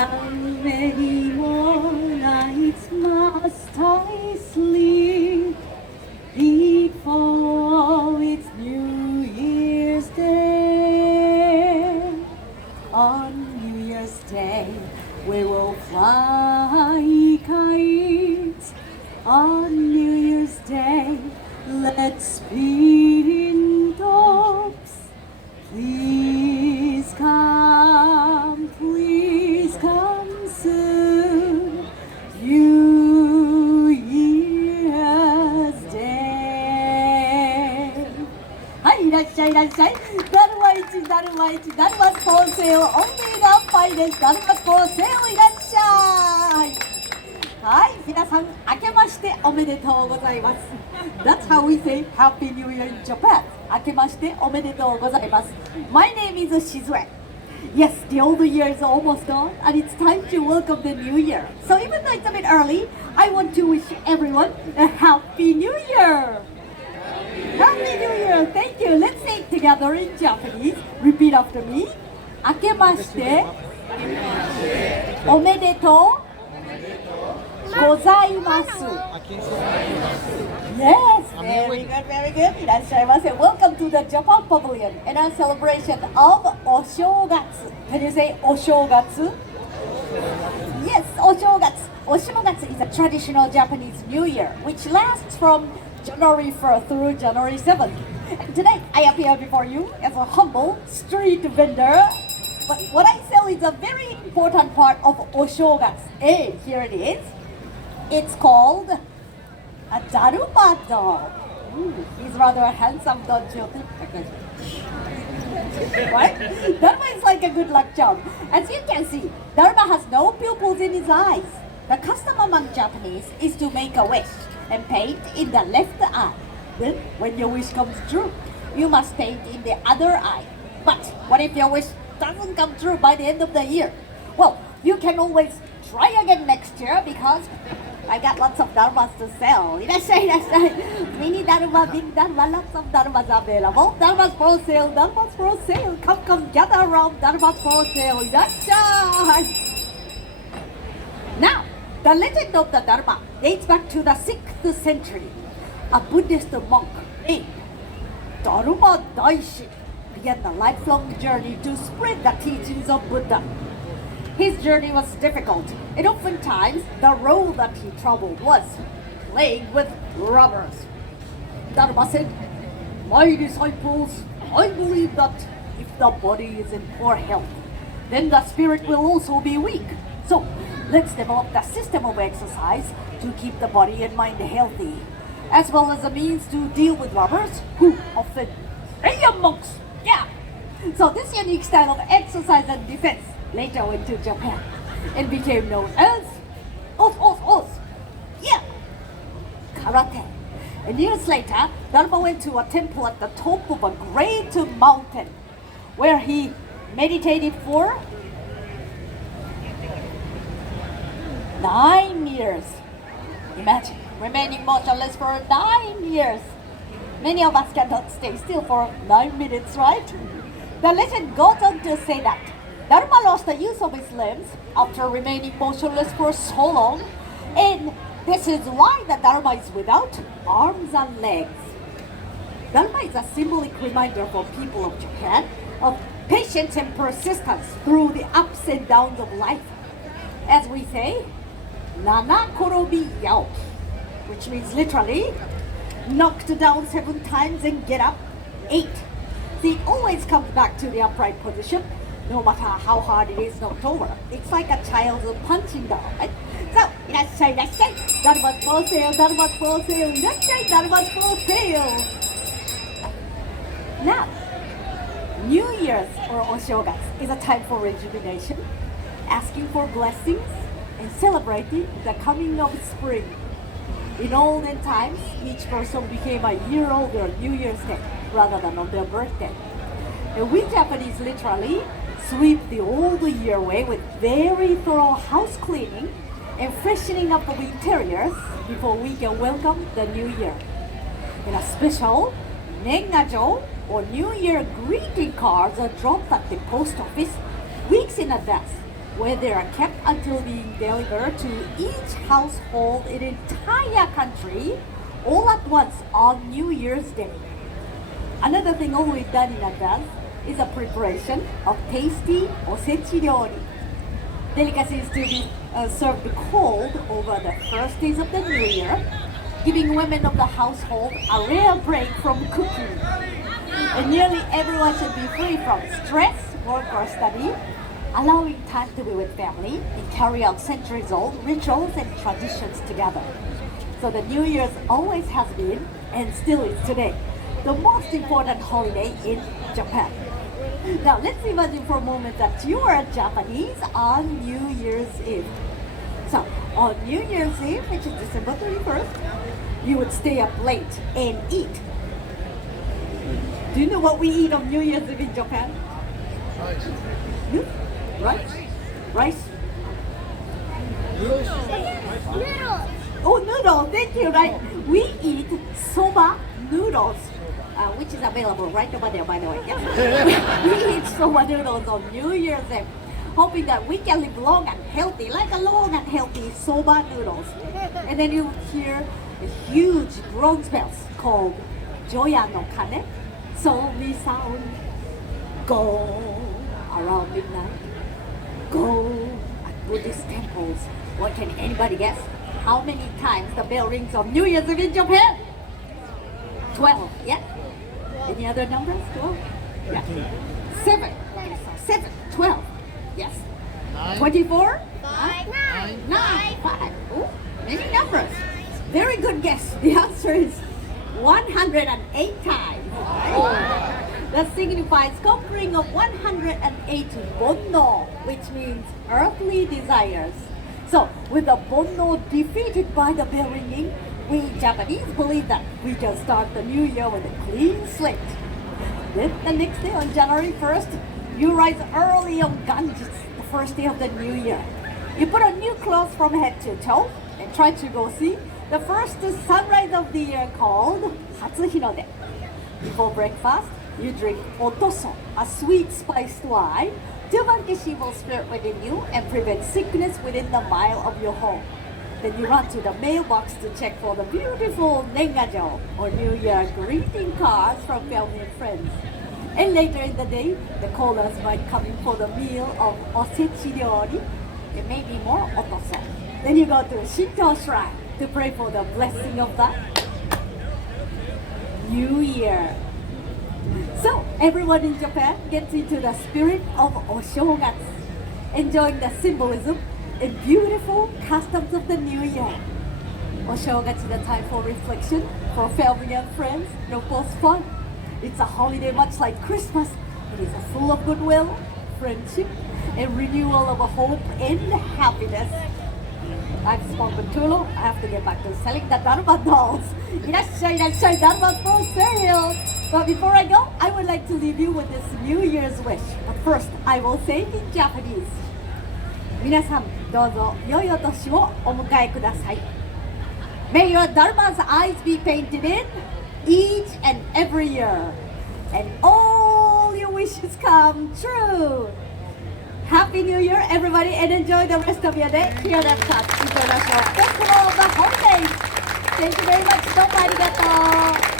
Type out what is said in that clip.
How many more nights must I sleep before it's New Year's Day? On New Year's Day, we will fly kites. On New Year's Day, let's spin tops. Please come soon. New Year's Day. はい、いらっしゃいいらっしゃい。だるま1、だるま1、だるま構成をオンリーがパイです。だるま構成をいらっしゃい。はい、皆さん、明けましておめでとうございます。That's how we say Happy New Year in Japan. 明けましておめでとうございます。My name is Shizue. Yes, the old year is almost gone, and it's time to welcome the new year. So even though it's a bit early, I want to wish everyone a Happy New Year. Happy New Year. Thank you. Let's say it together in Japanese. Repeat after me. 明けましておめでとうございます。Yes, very good, very good. いらっしゃいませ。Welcome to the Japan Pavilion and a celebration of O-Shogatsu. Can you say O-Shogatsu? Yes, O-Shogatsu. O-Shogatsu is a traditional Japanese New Year which lasts from January 1st through January 7th. And today, I appear before you as a humble street vendor. But what I sell is a very important part of O-Shogatsu. And here it is. It's called a Darupat Doll. He's rather handsome, don't you think? Right? Daruma is like a good luck charm. As you can see, Daruma has no pupils in his eyes. The custom among Japanese is to make a wish and paint in the left eye. Then, when your wish comes true, you must paint in the other eye. But what if your wish doesn't come true by the end of the year? Well, you can always try again next year because I got lots of darumas to sell. いらっしゃいいらっしゃい。ミニダルマ、ビッグダルマ、lots of darumas available. Darumas for sale, darumas for sale. Come gather around darumas for sale. いらっしゃい。Now, the legend of the Daruma dates back to the 6th century. A Buddhist monk named Daruma Daishi began the lifelong journey to spread the teachings of Buddha. His journey was difficult, and oftentimes the road that he traveled was plagued with robbers. Daruma said, "My disciples, I believe that if the body is in poor health, then the spirit will also be weak. So let's develop the system of exercise to keep the body and mind healthy, as well as a means to deal with robbers who often are monks." Yeah. So this unique style of exercise and defense later went to Japan and became known as yeah, karate. And years later, Daruma went to a temple at the top of a great mountain where he meditated for 9 years. Imagine remaining motionless for 9 years. Many of us cannot stay still for 9 minutes, right? The legend goes on to say that Daruma lost the use of his limbs after remaining motionless for so long, and this is why the Daruma is without arms and legs. Daruma is a symbolic reminder for people of Japan of patience and persistence through the ups and downs of life. As we say, Nana Korobi Yaoki, which means literally, knocked down 7 times and get up 8. He always comes back to the upright position, no matter how hard it is knocked over. It's like a child's punching down, right? So, いらっしゃいいらっしゃい。Darupat for sale, Darupat for sale, いらっしゃい、Darupat for sale. Now, New Year's or O-Shogatsu is a time for rejuvenation, asking for blessings, and celebrating the coming of spring. In olden times, each person became a year older on New Year's Day rather than on their birthday. And we Japanese literally sweep the old year away with very thorough house cleaning and freshening up of interiors before we can welcome the new year. And a special Nengajo or New Year greeting cards are dropped at the post office weeks in advance, where they are kept until being delivered to each household in the entire country all at once on New Year's Day. Another thing always done in advance is a preparation of tasty osechi ryori. Delicacies to be served cold over the first days of the new year, giving women of the household a rare break from cooking. And nearly everyone should be free from stress, work or study, allowing time to be with family and carry out centuries-old rituals and traditions together. So the New Year's always has been, and still is today, the most important holiday in Japan. Now let's imagine for a moment that you are Japanese on New Year's Eve. So on New Year's Eve, which is December 31st, you would stay up late and eat. Do you know what we eat on New Year's Eve in Japan? Rice. Rice? Rice? Noodles. Oh, noodles, thank you, right? We eat soba noodles, which is available right over there, by the way. Yes. We eat soba noodles on New Year's Eve, hoping that we can live long and healthy, like a long and healthy soba noodles. And then you hear the huge bronze bells called Joya no Kane. So we sound go around midnight, go at Buddhist temples. What can anybody guess? How many times the bell rings on New Year's Eve in Japan? 12, yeah? Any other numbers? 12? Yeah. 7. 7, 12. Yes. 24? 9. 5. Oh, many numbers. Very good guess. The answer is 108 times. Right? That signifies conquering of 108 bonno, which means earthly desires. So, with the bonno defeated by the bell ringing, we Japanese believe that we can start the new year with a clean slate. Then the next day on January 1st, you rise early on Ganjis, the first day of the new year. You put on new clothes from head to toe and try to go see the first sunrise of the year called Hatsuhinode. Before breakfast, you drink otoso, a sweet spiced wine, to vanquish evil spirit within you and prevent sickness within the mile of your home. Then you run to the mailbox to check for the beautiful nengajo, or New Year greeting cards from family and friends. And later in the day, the callers might come in for the meal of osechi ryori, and maybe more otoso. Then you go to a Shinto shrine to pray for the blessing of the New Year. So everyone in Japan gets into the spirit of O-Shogatsu, enjoying the symbolism and beautiful customs of the new year. O-Shogatsu is a time for reflection, for family and friends, and of course fun. It's a holiday much like Christmas. It is full of goodwill, friendship, and renewal of a hope and happiness. I've spoken too long. I have to get back to selling the Darupat dolls. Irashai, Darupat for sale. But before I go, I would like to leave you with this New Year's wish. But first, I will say it in Japanese. 皆さん、どうぞ良いお年をお迎えください。May your Daruma's eyes be painted in each and every year, and all your wishes come true. Happy New Year, everybody, and enjoy the rest of your day here at Epcot International Festival of the Holidays. Thank you very much. どうもありがとう。